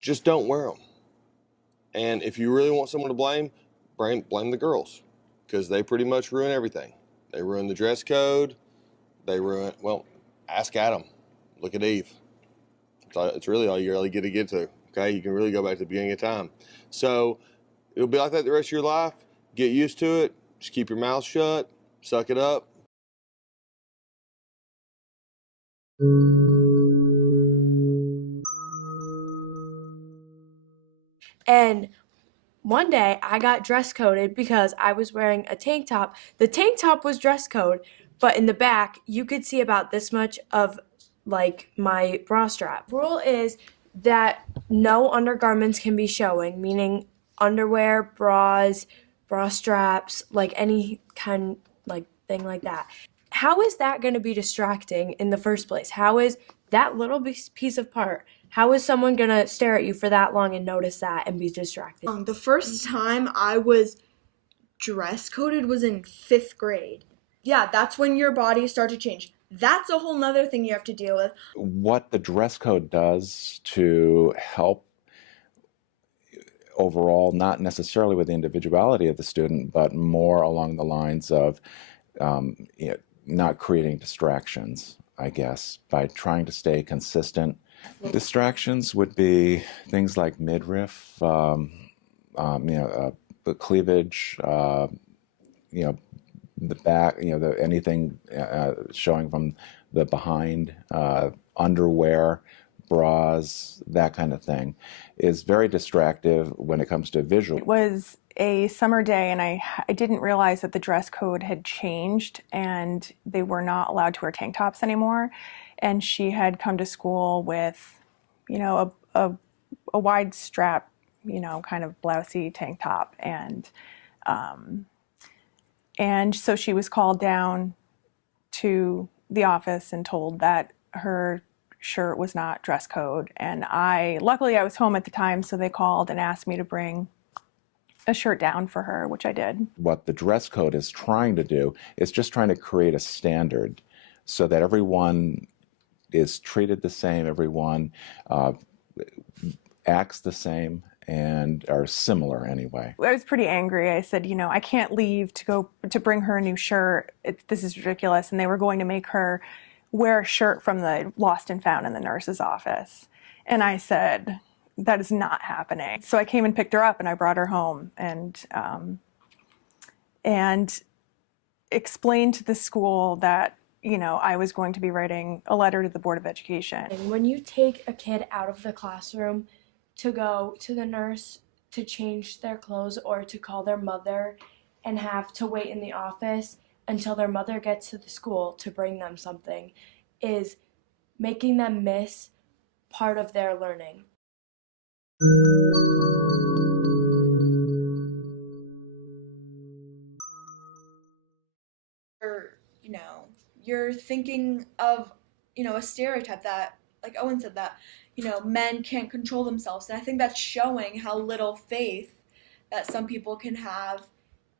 just don't wear them. And if you really want someone to blame the girls, because they pretty much ruin everything. They ruin the dress code. Well, ask Adam. Look at Eve. It's really all you really get to get to. Okay, you can really go back to the beginning of time. So it'll be like that the rest of your life. Get used to it. Just keep your mouth shut. Suck it up. And one day I got dress coded because I was wearing a tank top. The tank top was dress code, but in the back you could see about this much of like my bra strap. Rule is that no undergarments can be showing, meaning underwear, bras, bra straps, like any kind like thing like that. How is that going to be distracting in the first place? How is that little piece of part, how is someone going to stare at you for that long and notice that and be distracted? The first time I was dress coded was in 5th grade. Yeah, that's when your body starts to change. That's a whole nother thing you have to deal with. What the dress code does to help overall, not necessarily with the individuality of the student, but more along the lines of not creating distractions, I guess, by trying to stay consistent. Distractions would be things like midriff, the cleavage, the back, anything showing from the behind, underwear, bras, that kind of thing, is very distractive when it comes to visual. It was a summer day, and I didn't realize that the dress code had changed and they were not allowed to wear tank tops anymore. And she had come to school with, a wide strap, kind of blousey tank top, and so she was called down to the office and told that her shirt was not dress code. And luckily I was home at the time, so they called and asked me to bring a shirt down for her, which I did. What the dress code is trying to do is just trying to create a standard so that everyone is treated the same, everyone acts the same, and are similar anyway. I was pretty angry. I said, I can't leave to bring her a new shirt. This is ridiculous. And they were going to make her wear a shirt from the Lost and Found in the nurse's office. And I said, that is not happening. So I came and picked her up and I brought her home and explained to the school that, I was going to be writing a letter to the Board of Education. And when you take a kid out of the classroom to go to the nurse to change their clothes or to call their mother and have to wait in the office until their mother gets to the school to bring them something, is making them miss part of their learning. You're thinking of, a stereotype that, like Owen said, that, men can't control themselves. And I think that's showing how little faith that some people can have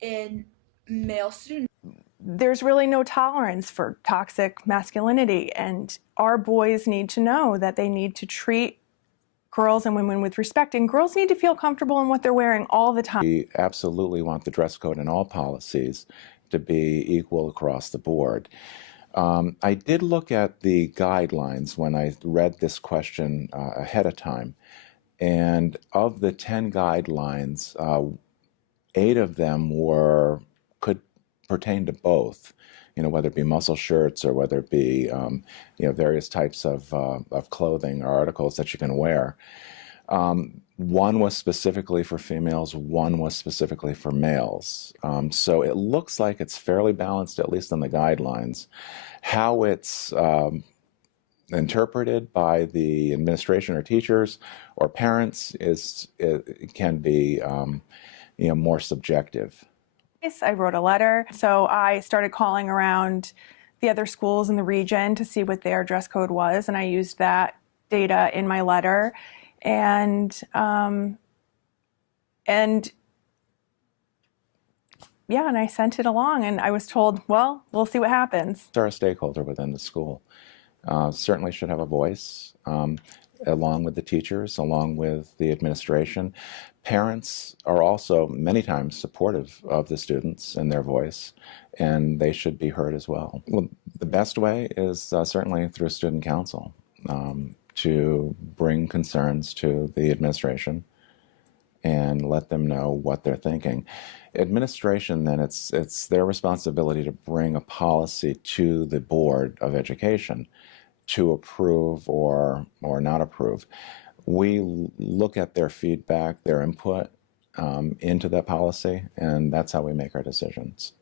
in male students. There's really no tolerance for toxic masculinity, and our boys need to know that they need to treat girls and women with respect, and girls need to feel comfortable in what they're wearing all the time. We absolutely want the dress code and all policies to be equal across the board. I did look at the guidelines when I read this question ahead of time, and of the 10 guidelines, 8 of them could pertain to both, whether it be muscle shirts or whether it be various types of clothing or articles that you can wear. One was specifically for females, one was specifically for males. So it looks like it's fairly balanced, at least in the guidelines. How it's interpreted by the administration or teachers or parents can be more subjective. I wrote a letter, so I started calling around the other schools in the region to see what their dress code was, and I used that data in my letter. And I sent it along, and I was told, well, we'll see what happens. They're a stakeholder within the school. Certainly should have a voice. along with the teachers, along with the administration. Parents are also many times supportive of the students and their voice, and they should be heard as well. Well, the best way is certainly through student council to bring concerns to the administration and let them know what they're thinking. Administration, then, it's their responsibility to bring a policy to the Board of Education to approve or not approve. We look at their feedback, their input into that policy, and that's how we make our decisions.